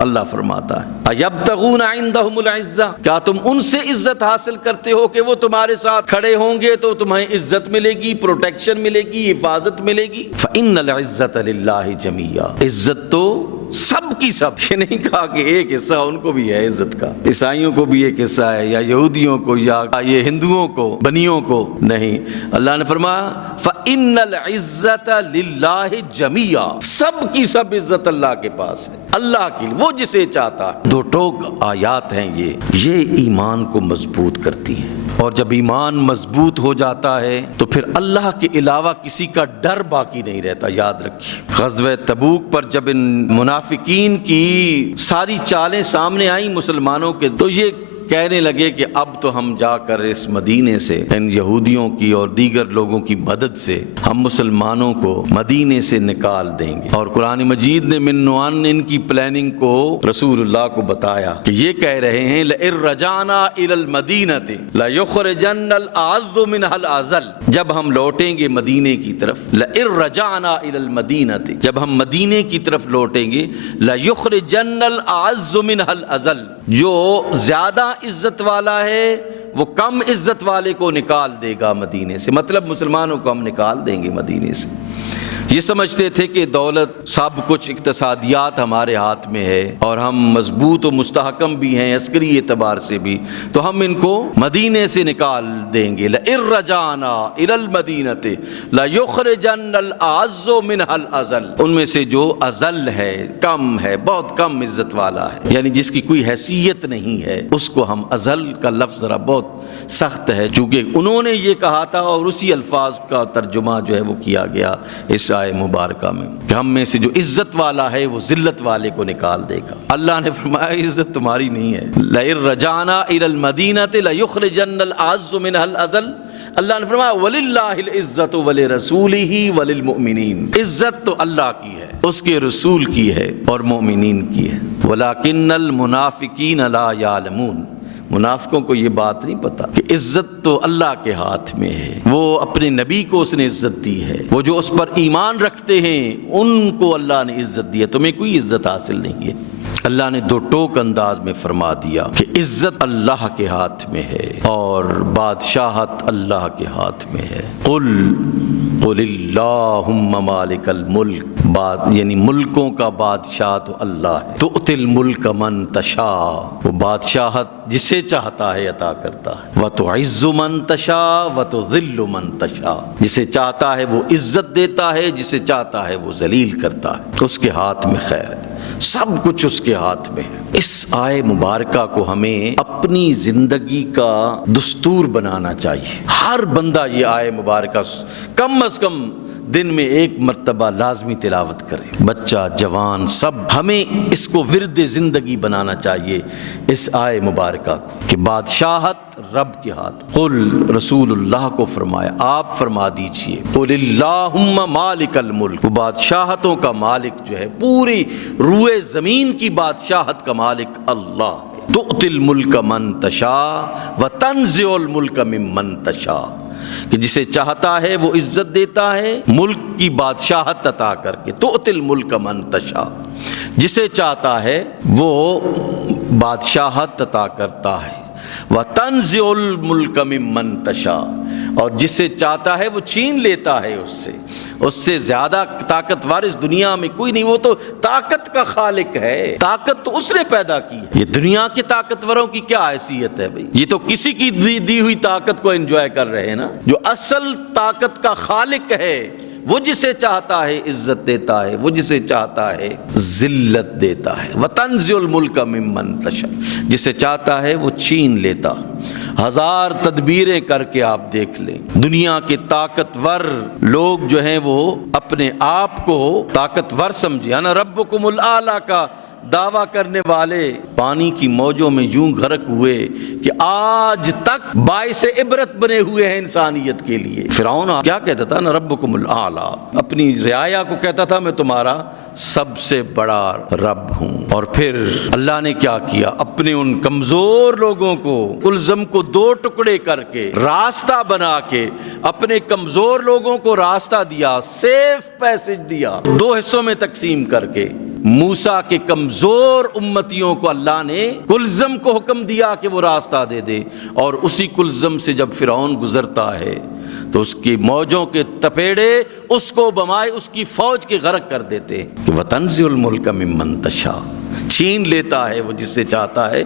اللہ فرماتا ہے ایبتغون عندہم العزہ، کیا تم ان سے عزت حاصل کرتے ہو کہ وہ تمہارے ساتھ کھڑے ہوں گے تو تمہیں عزت ملے گی، پروٹیکشن ملے گی، حفاظت ملے گی؟ فإن العزۃ للہ جمیعا، عزت تو سب کی سب، یہ نہیں کہا کہ ایک حصہ ان کو بھی ہے عزت کا، عیسائیوں کو بھی ایک حصہ ہے، یا یہودیوں کو، یا یہ ہندوؤں کو، بنیوں کو، نہیں۔ اللہ نے فرمایا فإن العزۃ للہ جمیعا، سب کی سب عزت اللہ کے پاس ہے، اللہ کی، وہ جسے چاہتا ہے۔ دو ٹوک آیات ہیں یہ ایمان کو مضبوط کرتی ہیں، اور جب ایمان مضبوط ہو جاتا ہے تو پھر اللہ کے علاوہ کسی کا ڈر باقی نہیں رہتا۔ یاد رکھیے غزوہ تبوک پر جب ان منافقین کی ساری چالیں سامنے آئیں مسلمانوں کے، تو یہ کہنے لگے کہ اب تو ہم جا کر اس مدینے سے ان یہودیوں کی اور دیگر لوگوں کی مدد سے ہم مسلمانوں کو مدینے سے نکال دیں گے، اور قرآن مجید نے من نوان ان کی پلاننگ کو رسول اللہ کو بتایا کہ یہ کہہ رہے ہیں لئن رجعنا الی المدینۃ لیخرجن الاعز منها الاذل، جب ہم لوٹیں گے مدینے کی طرف، لئن رجعنا الی المدینۃ، جب ہم مدینے کی طرف لوٹیں گے، لیخرجن الاعز منها الاذل، جو زیادہ عزت والا ہے وہ کم عزت والے کو نکال دے گا مدینے سے، مطلب مسلمانوں کو ہم نکال دیں گے مدینے سے۔ یہ سمجھتے تھے کہ دولت سب کچھ اقتصادیات ہمارے ہاتھ میں ہے اور ہم مضبوط و مستحکم بھی ہیں عسکری اعتبار سے بھی، تو ہم ان کو مدینے سے نکال دیں گے۔ لئن رجعنا الی المدینۃ لیخرجن الاعز منها الاذل، ان میں سے جو اذل ہے، کم ہے، بہت کم عزت والا ہے، یعنی جس کی کوئی حیثیت نہیں ہے، اس کو ہم اذل کا لفظ ذرا بہت سخت ہے، چونکہ انہوں نے یہ کہا تھا اور اسی الفاظ کا ترجمہ جو ہے وہ کیا گیا اس آیت مبارکہ میں کہ ہم میں سے جو عزت والا ہے وہ ذلت والے کو نکال دے گا۔ اللہ نے فرمایا عزت تمہاری نہیں ہے، لئن رجعنا الی المدینۃ لیخرجن الاعز منها الاذل، اللہ نے فرمایا وَلِلَّهِ الْعِزَّةُ وَلِرَسُولِهِ وَلِلْمُؤْمِنِينَ، عزت تو اللہ کی ہے، اس کے رسول کی ہے اور مومنین کی ہے۔ وَلَكِنَّ الْمُنَافِقِينَ لَا يَعْلَمُونَ، منافقوں کو یہ بات نہیں پتا کہ عزت تو اللہ کے ہاتھ میں ہے، وہ اپنے نبی کو اس نے عزت دی ہے، وہ جو اس پر ایمان رکھتے ہیں ان کو اللہ نے عزت دی ہے، تمہیں کوئی عزت حاصل نہیں ہے۔ اللہ نے دو ٹوک انداز میں فرما دیا کہ عزت اللہ کے ہاتھ میں ہے اور بادشاہت اللہ کے ہاتھ میں ہے۔ قل اللہم مالک الملک، یعنی ملکوں کا بادشاہ تو اللہ ہے، تؤتی الملک من تشاء، وہ بادشاہت جسے چاہتا ہے عطا کرتا ہے، وتعز من تشاء وتذل من تشاء، جسے چاہتا ہے وہ عزت دیتا ہے، جسے چاہتا ہے وہ ذلیل کرتا ہے، اس کے ہاتھ میں خیر ہے، سب کچھ اس کے ہاتھ میں ہے۔ اس آیے مبارکہ کو ہمیں اپنی زندگی کا دستور بنانا چاہیے، ہر بندہ یہ آیے مبارکہ کم از کم دن میں ایک مرتبہ لازمی تلاوت کرے، بچہ جوان سب، ہمیں اس کو ورد زندگی بنانا چاہیے اس آیے مبارکہ کو کہ بادشاہت رب کے ہاتھ۔ قل، رسول اللہ کو فرمایا، آپ فرما دیجئے، قل اللہم مالک الملک، وہ بادشاہتوں کا مالک جو ہے، پوری روئے زمین کی بادشاہت کا مالک اللہ ہے۔ تؤتی الملک من تشاء وتنزع الملک ممن تشاء، کہ جسے چاہتا ہے وہ عزت دیتا ہے، ملک کی بادشاہت عطا کر کے، تؤتی الملک من تشاء، جسے چاہتا ہے وہ بادشاہت عطا کرتا ہے، وتنزع الملک ممن تشاء، اور جسے چاہتا ہے وہ چھین لیتا ہے اس سے زیادہ طاقتور اس دنیا میں کوئی نہیں، وہ تو طاقت کا خالق ہے، طاقت تو اس نے پیدا کی ہے۔ یہ دنیا کے طاقتوروں کی کیا حیثیت ہے بھائی، یہ تو کسی کی دی ہوئی طاقت کو انجوائے کر رہے ہیں نا، جو اصل طاقت کا خالق ہے وہ جسے چاہتا ہے عزت دیتا ہے، وہ جسے چاہتا ہے ذلت دیتا ہے، وتنزع الملک ممن تشاء، جسے چاہتا ہے وہ چھین لیتا۔ ہزار تدبیریں کر کے آپ دیکھ لیں، دنیا کے طاقتور لوگ جو ہیں وہ اپنے آپ کو طاقتور سمجھے، انا ربکم الاعلی کا دعویٰ کرنے والے پانی کی موجوں میں یوں غرق ہوئے کہ آج تک باعث عبرت بنے ہوئے ہیں انسانیت کے لیے۔ فرعون کیا کہتا تھا؟ انا ربکم الاعلی، اپنی رعایا کو کہتا تھا میں تمہارا سب سے بڑا رب ہوں۔ اور پھر اللہ نے کیا کیا؟ اپنے ان کمزور لوگوں کو الزم کو دو ٹکڑے کر کے راستہ بنا کے اپنے کمزور لوگوں کو راستہ دیا، سیف پیسج دیا، دو حصوں میں تقسیم کر کے موسیٰ کے کمزور امتیوں کو اللہ نے کلزم کو حکم دیا کہ وہ راستہ دے دے، اور اسی کلزم سے جب فرعون گزرتا ہے تو اس کی موجوں کے تپیڑے اس کو بمائے اس کی فوج کے غرق کر دیتے کہ وَتَنزِعُ الْمُلْكَ مِمَّن تَشَاءُ، چھین لیتا ہے وہ جس سے چاہتا ہے